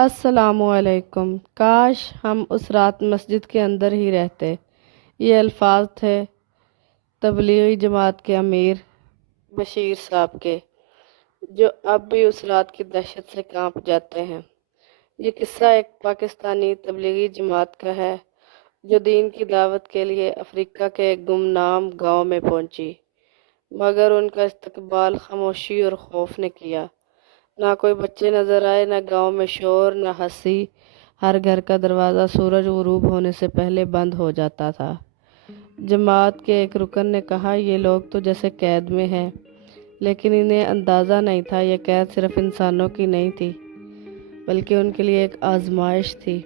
السلام علیکم۔ کاش ہم اس رات مسجد کے اندر ہی رہتے۔ یہ الفاظ تھے تبلیغی جماعت کے امیر بشیر صاحب کے، جو اب بھی اس رات کی دہشت سے کانپ جاتے ہیں۔ یہ قصہ ایک پاکستانی تبلیغی جماعت کا ہے جو دین کی دعوت کے لیے افریقہ کے ایک گمنام گاؤں میں پہنچی، مگر ان کا استقبال خاموشی اور خوف نے کیا۔ نہ کوئی بچے نظر آئے، نہ گاؤں میں شور، نہ ہنسی۔ ہر گھر کا دروازہ سورج غروب ہونے سے پہلے بند ہو جاتا تھا۔ جماعت کے ایک رکن نے کہا، یہ لوگ تو جیسے قید میں ہیں، لیکن انہیں اندازہ نہیں تھا یہ قید صرف انسانوں کی نہیں تھی، بلکہ ان کے لیے ایک آزمائش تھی۔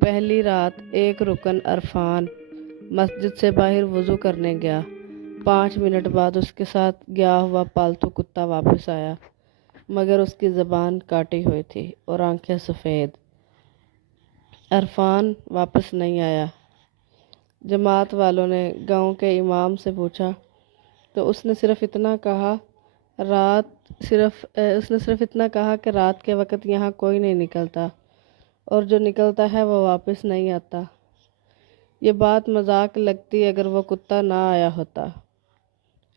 پہلی رات ایک رکن عرفان مسجد سے باہر وضو کرنے گیا۔ 5 منٹ بعد اس کے ساتھ گیا ہوا پالتو کتا واپس آیا، مگر اس کی زبان کاٹی ہوئی تھی اور آنکھیں سفید۔ عرفان واپس نہیں آیا۔ جماعت والوں نے گاؤں کے امام سے پوچھا تو اس نے صرف اتنا کہا کہ رات کے وقت یہاں کوئی نہیں نکلتا، اور جو نکلتا ہے وہ واپس نہیں آتا۔ یہ بات مذاق لگتی اگر وہ کتا نہ آیا ہوتا۔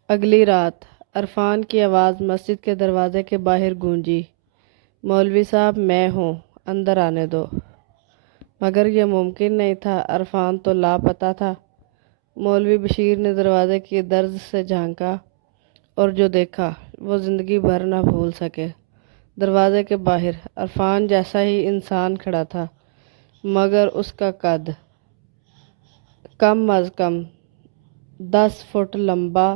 اگلی رات عرفان کی آواز مسجد کے دروازے کے باہر گونجی، مولوی صاحب میں ہوں، اندر آنے دو۔ مگر یہ ممکن نہیں تھا، عرفان تو لاپتہ تھا۔ مولوی بشیر نے دروازے کی درز سے جھانکا اور جو دیکھا وہ زندگی بھر نہ بھول سکے۔ دروازے کے باہر عرفان جیسا ہی انسان کھڑا تھا، مگر اس کا قد کم از کم 10 فٹ لمبا،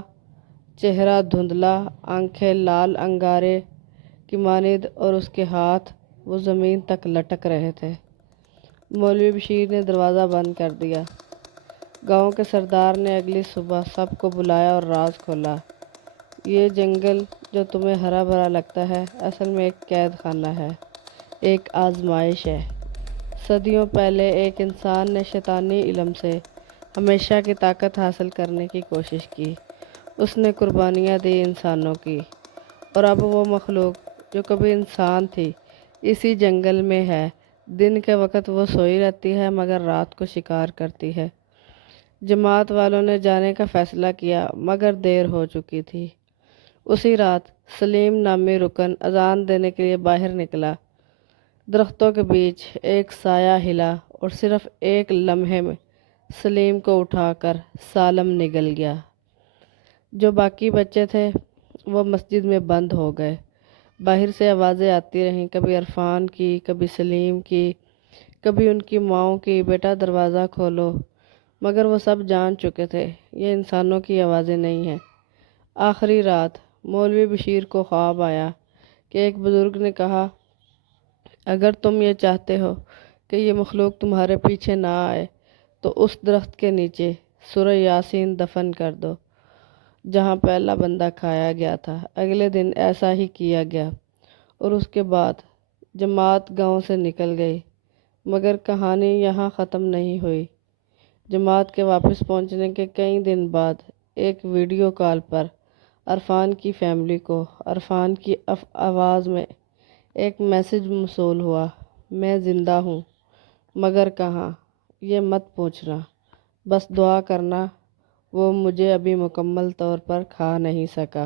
چہرہ دھندلا، آنکھیں لال انگارے کی مانند، اور اس کے ہاتھ وہ زمین تک لٹک رہے تھے۔ مولوی بشیر نے دروازہ بند کر دیا۔ گاؤں کے سردار نے اگلی صبح سب کو بلایا اور راز کھولا۔ یہ جنگل جو تمہیں ہرا بھرا لگتا ہے، اصل میں ایک قید خانہ ہے، ایک آزمائش ہے۔ صدیوں پہلے ایک انسان نے شیطانی علم سے ہمیشہ کی طاقت حاصل کرنے کی کوشش کی۔ اس نے قربانیاں دی انسانوں کی، اور اب وہ مخلوق جو کبھی انسان تھی اسی جنگل میں ہے۔ دن کے وقت وہ سوئی رہتی ہے، مگر رات کو شکار کرتی ہے۔ جماعت والوں نے جانے کا فیصلہ کیا، مگر دیر ہو چکی تھی۔ اسی رات سلیم نامی رکن اذان دینے کے لیے باہر نکلا۔ درختوں کے بیچ ایک سایہ ہلا اور صرف ایک لمحے میں سلیم کو اٹھا کر سالم نگل گیا۔ جو باقی بچے تھے وہ مسجد میں بند ہو گئے۔ باہر سے آوازیں آتی رہیں، کبھی عرفان کی، کبھی سلیم کی، کبھی ان کی ماؤں کی، بیٹا دروازہ کھولو، مگر وہ سب جان چکے تھے یہ انسانوں کی آوازیں نہیں ہیں۔ آخری رات مولوی بشیر کو خواب آیا کہ ایک بزرگ نے کہا، اگر تم یہ چاہتے ہو کہ یہ مخلوق تمہارے پیچھے نہ آئے تو اس درخت کے نیچے سورہ یاسین دفن کر دو جہاں پہلا بندہ کھایا گیا تھا۔ اگلے دن ایسا ہی کیا گیا، اور اس کے بعد جماعت گاؤں سے نکل گئی۔ مگر کہانی یہاں ختم نہیں ہوئی۔ جماعت کے واپس پہنچنے کے کئی دن بعد ایک ویڈیو کال پر عرفان کی فیملی کو عرفان کی آواز میں ایک میسج موصول ہوا، میں زندہ ہوں، مگر کہاں یہ مت پوچھنا، بس دعا کرنا، وہ مجھے ابھی مکمل طور پر کھا نہیں سکا۔